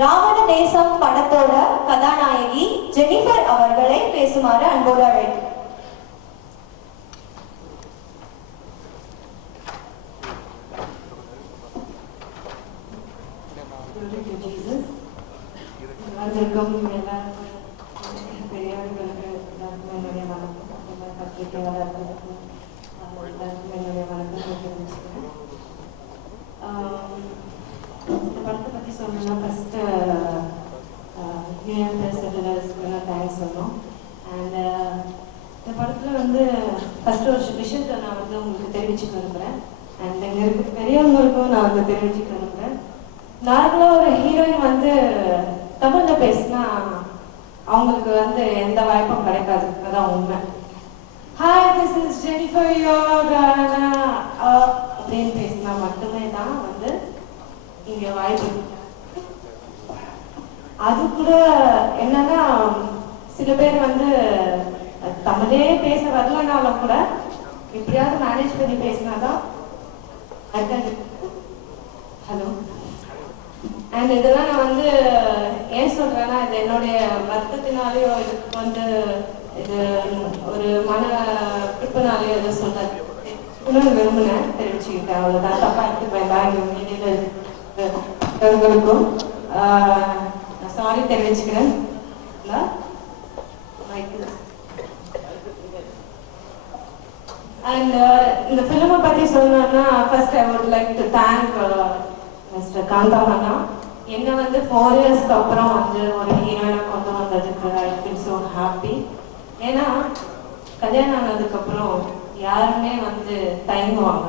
ராவண தேசம் படத்தோட கதாநாயகி ஜெனிஃபர் அவர்களை பேசுமாறு அன்போடு அழைக்கிறேன். வந்திருக்கும் எல்லாருக்கும் பெரியவர்களுக்கு எல்லாருக்கும் என்னுடைய வணக்கம். பத்திரிகையாளர்களுக்கும் எல்லாருக்கும் என்னுடைய வணக்கம் தெரிவிச்சுக்கிறேன். இந்த படத்தை பற்றி சொல்லணும்னா ஃபஸ்ட்டு யூஎன் பிரசிடென்ட்ஸ்க்கு தேங்க்ஸ் சொல்லணும். அண்ட் இந்த படத்தில் வந்து ஃபஸ்ட்டு ஒரு விஷயத்தை நான் வந்து உங்களுக்கு தெரிவிச்சுக்க விரும்புகிறேன். அண்ட் இங்கே இருக்க பெரியவங்களுக்கும் நான் வந்து தெரிவிச்சுக்க விரும்புகிறேன். நார்மலாக ஒரு ஹீரோயின் வந்து தமிழ்ல பேசினா அவங்களுக்கு வந்து எந்த வாய்ப்பும் கிடைக்காது. அதான் உண்மை. ஹாய், திஸ் இஸ் ஜெனிஃபர் யோகானா அப்படின்னு பேசினா மட்டுமே தான் வந்து இங்க வாய்ப்பு. அது கூட என்னன்னா சில பேர் வந்து தமிழே பேச வரலனாலும் கூட எப்படியாவது மேனேஜ் பண்ணி பேசினாதான். ஹலோ. அண்ட் இதெல்லாம் நான் வந்து ஏன் சொல்றேன்னா, இது என்னுடைய வருத்தத்தினாலேயோ இதுக்கு வந்து இது ஒரு மன பிடிப்புனாலேயோ இதை சொல்றேன் விரும்பினேன், தெரிவிச்சுக்கிட்டேன். அவ்வளோதான். தப்பா எடுத்துப்பேன். மீடியாக்களுக்கும் நான் சாரி தெரிவிச்சுக்கிறேன். அண்ட் இந்த ஃபிலிமை பத்தி சொல்லணும்னா first I would like to thank mister Kanthamanna. என்ன வந்து 4 இயர்ஸ்க்கு அப்புறம் வந்து ஒரு ஹீரோயினை கொண்டு வந்ததுக்கு ஐ ஃபீல் ஸோ ஹாப்பி. ஏன்னா கல்யாணம் ஆனதுக்கப்புறம் யாருமே வந்து தயங்குவாங்க.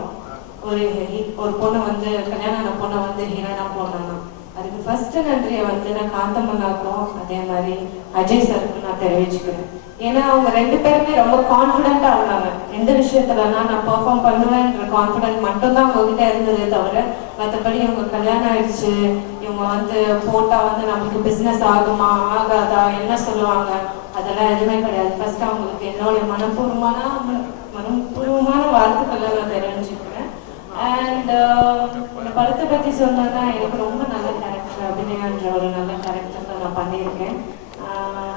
ஒரு பொண்ணு வந்து கல்யாணம் ஆன பொண்ணை வந்து ஹீரோயினா போனாங்கன்னா அதுக்கு ஃபர்ஸ்ட் நன்றியை வந்து நான் காந்தமண்ணாக்கும் அதே மாதிரி அஜய் சருக்கு நான் தெரிவிச்சுக்கிறேன். ஏன்னா அவங்க 2 பேருமே ரொம்ப கான்ஃபிடென்ட்டா இருந்தாங்க. எந்த விஷயத்துலனா நான் பெர்ஃபார்ம் பண்ணுவேன்ற கான்ஃபிடென்ட் மட்டும்தான் அவங்ககிட்ட இருந்ததே தவிர மற்றபடி இவங்க கல்யாணம் ஆயிடுச்சு, இவங்க வந்து போட்டா வந்து நமக்கு பிஸ்னஸ் ஆகுமா ஆகாதா என்ன சொல்லுவாங்க அதெல்லாம் எதுவுமே கிடையாது. ஃபர்ஸ்ட் அவங்களுக்கு என்னுடைய மனப்பூர்வமான வாழ்த்துக்களை நான் தெரிஞ்சுக்கிறேன். அண்ட் இந்த படத்தை பற்றி சொன்னோன்னா எனக்கு ரொம்ப நல்ல கேரக்டர், அபிநயான்ற ஒரு நல்ல கேரக்டர் தான் நான் பண்ணியிருக்கேன்.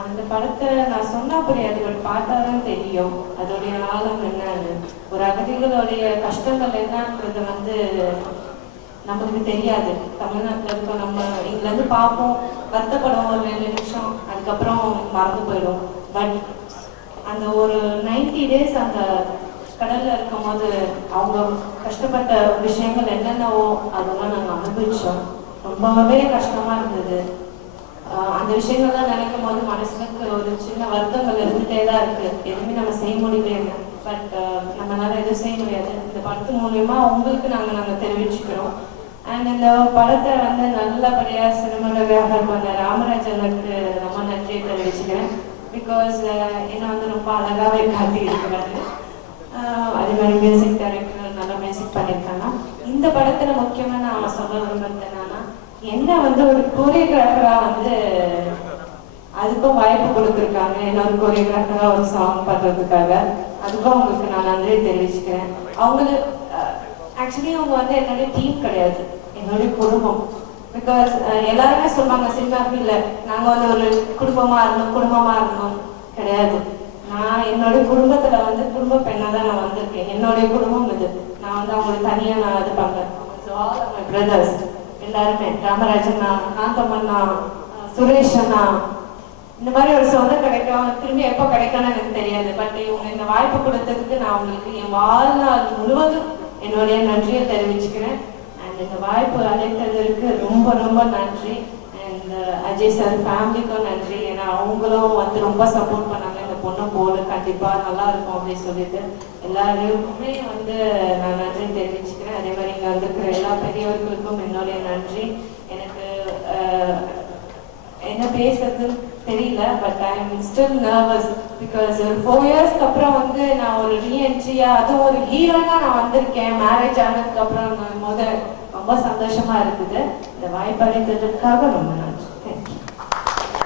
அந்த படத்தை நான் சொன்னா புரியாது, பட் பார்த்தாதான் தெரியும் அதோடைய ஆழம் என்னன்னு. ஒரு அகதிகளுடைய கஷ்டங்கள் என்னன்றது வந்து நமக்கு தெரியாது. தமிழ்நாட்டில் இருக்கோம், நம்ம இங்கிலேருந்து பார்ப்போம், வருத்தப்படும் ஒரு 2 நிமிஷம், அதுக்கப்புறம் மறந்து போயிடும். பட் அந்த ஒரு 90 days அந்த கடல்ல இருக்கும் போது அவங்க கஷ்டப்பட்ட விஷயங்கள் என்னென்னவோ அதெல்லாம் நாங்கள் அனுபவிச்சோம். ரொம்பவே கஷ்டமா இருந்தது. அந்த விஷயங்கள்லாம் நினைக்கும் போது மனசுக்கு ஒரு சின்ன வருத்தங்கள் இருந்துட்டே தான் இருக்கு. எதுவுமே நம்ம செய்ய முடியல. பட் நம்மளால எதுவும் செய்ய முடியாது. இந்த படத்து மூலியமா உங்களுக்கு நாங்கள் தெரிவிச்சுக்கிறோம். அண்ட் இந்த படத்தை வந்து நல்லபடியா சினிமாட்டோகிராஃபர் பண்ண ராமராஜனுக்கு ரொம்ப நன்றியை தெரிவிச்சுக்கிறேன். பிகாஸ் என்ன வந்து ரொம்ப அழகாவே காட்டி இருக்கிறாரு. அதே மாதிரி மியூசிக் டைரக்டர் நல்லா மியூசிக் பண்ணியிருக்காங்க. இந்த படத்துல முக்கியமா நான் சொல்ல விரும்புறது என்னன்னா, என்ன வந்து ஒரு கோரியோகிராஃபரா வந்து அதுக்கும் வாய்ப்பு கொடுத்துருக்காங்க. என்ன ஒரு கோரியோகிராஃபரா ஒரு சாங் பண்றதுக்காக அதுக்கும் அவங்களுக்கு நான் நன்றி தெரிவிச்சுக்கிறேன். அவங்களுக்கு ஆக்சுவலி அவங்க வந்து என்னுடைய டீம் கிடையாது, என்னுடைய குடும்பம். பிகாஸ் எல்லாருமே சொல்லுவாங்க சினிமா ஃபீல்ட்ல நாங்கள் வந்து ஒரு குடும்பமா இருந்தோம் கிடையாது. நான் என்னுடைய குடும்பத்துல வந்து குடும்ப பெண்ணா தான் நான் வந்திருக்கேன். என்னுடைய குடும்பம் இது. நான் வந்து அவங்களுக்கு தனியா நான் இது பண்றேன். மை பிரதர்ஸ் எல்லாருமே, ராமராஜண்ணா, காந்தமண்ணா, சுரேஷ் அண்ணா, இந்த மாதிரி ஒரு சொந்தம் கிடைக்கும் திரும்பி எப்போ கிடைக்கும்னு எனக்கு தெரியாது. பட் இவங்க இந்த வாய்ப்பு கொடுத்ததுக்கு நான் உங்களுக்கு என் வாழ்நாள் முழுவதும் என்னுடைய நன்றியை தெரிவிச்சுக்கிறேன். அண்ட் இந்த வாய்ப்பு அழைத்ததற்கு ரொம்ப ரொம்ப நன்றி. அண்ட் அஜய் சார் ஃபேமிலிக்கும் நன்றி. ஏன்னா அவங்களும் வந்து ரொம்ப சப்போர்ட் பண்ணாங்க. இந்த பொண்ணு போல கண்டிப்பா நல்லா இருக்கும் அப்படின்னு சொல்லிட்டு எல்லாருக்குமே வந்து நான் நன்றி தெரிவிச்சுக்கிறேன். அதே மாதிரி இங்க வந்திருக்கிற எல்லா பெரியவர்களுக்கும் என்னுடைய நன்றி. எனக்கு என்ன பேசுறதுன்னு தெரியல, but I am still nervous. Because ஒரு 4 இயர்ஸ்க்கு அப்புறம் வந்து நான் ஒரு ரீஎன்ட்ரியா அதுவும் ஒரு ஹீரோனா நான் வந்திருக்கேன். மேரேஜ் ஆனதுக்கு அப்புறம் போது ரொம்ப சந்தோஷமா இருக்குது. இந்த வாய்ப்பு அளித்ததற்காக ரொம்ப நன்றி.